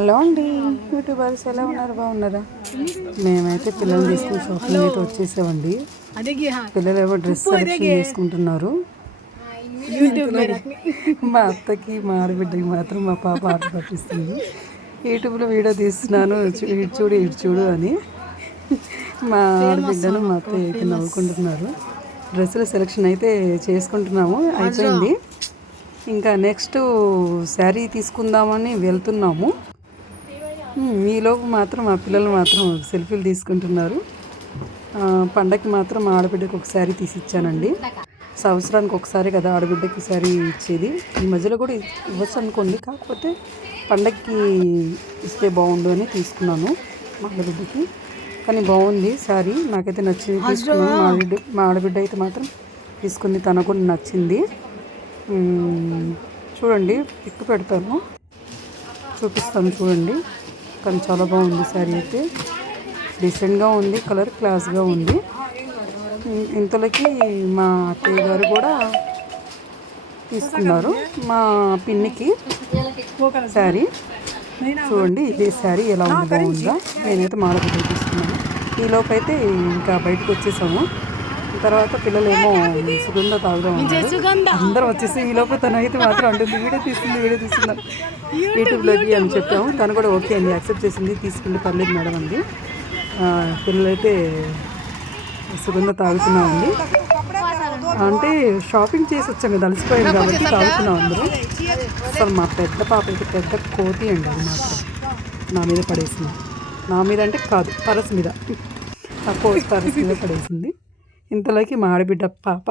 Hello అండి, YouTubers ఎలా ఉన్నారు? బాగున్నారా? మేమైతే పిల్లలు తీసుకుని షాపింగ్ అయితే వచ్చేసామండి. పిల్లలు ఏమో డ్రెస్ సెలెక్షన్ చేసుకుంటున్నారు. మా అత్తకి మా ఆడబిడ్డకి మాత్రం మా పాప ఆర్డర్ పట్టిస్తుంది. యూట్యూబ్లో వీడియో తీస్తున్నాను, ఇటు చూడు ఇటు చూడు అని. మా ఆడబిడ్డను మా అత్త అయితే నవ్వుకుంటున్నారు. డ్రెస్సుల సెలెక్షన్ అయితే చేసుకుంటున్నాము, అయిపోయింది. ఇంకా నెక్స్ట్ శారీ తీసుకుందామని వెళ్తున్నాము. ఈలోపు మాత్రం మా పిల్లలు మాత్రం సెల్ఫీలు తీసుకుంటున్నారు. పండగకి మాత్రం మా ఆడబిడ్డకి ఒక శారీ తీసి ఇచ్చానండి. సంవత్సరానికి ఒకసారి కదా ఆడబిడ్డకి శారీ ఇచ్చేది. ఈ మధ్యలో కూడా ఇవ్వచ్చు అనుకోండి, కాకపోతే పండగకి ఇస్తే బాగుండు అని తీసుకున్నాను మా ఆడబిడ్డకి. కానీ బాగుంది శారీ, నాకైతే నచ్చింది, తీసుకున్నాను. మా ఆడబిడ్డ అయితే మాత్రం తీసుకుంది, తనకు కూడా నచ్చింది. చూడండి, పిక్ పెడతాను, చూపిస్తాను చూడండి. కానీ చాలా బాగుంది శారీ అయితే, డీసెంట్గా ఉంది, కలర్ క్లాస్గా ఉంది. ఇంతలోకి మా అత్తయ్య గారు కూడా తీసుకున్నారు మా పిన్నికి శారీ. చూడండి ఇదే శారీ ఎలా ఉంది, బాగుందా? నేనైతే మాడబిడ్డలు తీసుకున్నాను. ఈలోపు అయితే ఇంకా బయటకు వచ్చేసాము. తర్వాత పిల్లలేమో సుగంధ తాగుదాం అందరం వచ్చేసి, ఈ లోపల తనైతే మాత్రం అంటుంది వీడియో తీస్తున్నారు యూట్యూబ్లోకి అని చెప్పాము. తను కూడా ఓకే అండి, యాక్సెప్ట్ చేసింది, తీసుకుంటే పర్లేదు మేడం అండి. పిల్లలైతే సుగంధ తాగుతున్నామండి. అంటే షాపింగ్ చేసి వచ్చాం కదా, అలసిపోయింది కాబట్టి తాగుతున్నాం అందరూ. అసలు మా పెద్ద పాప అయితే పెద్ద కోతి అండి, అది మాత్రం నా మీద పడేసింది. నా మీద అంటే కాదు, పరస్ మీద, ఆ కోతి పరస్ మీద పడేసింది. ఇంతలోకి మా ఆడబిడ్డ పాప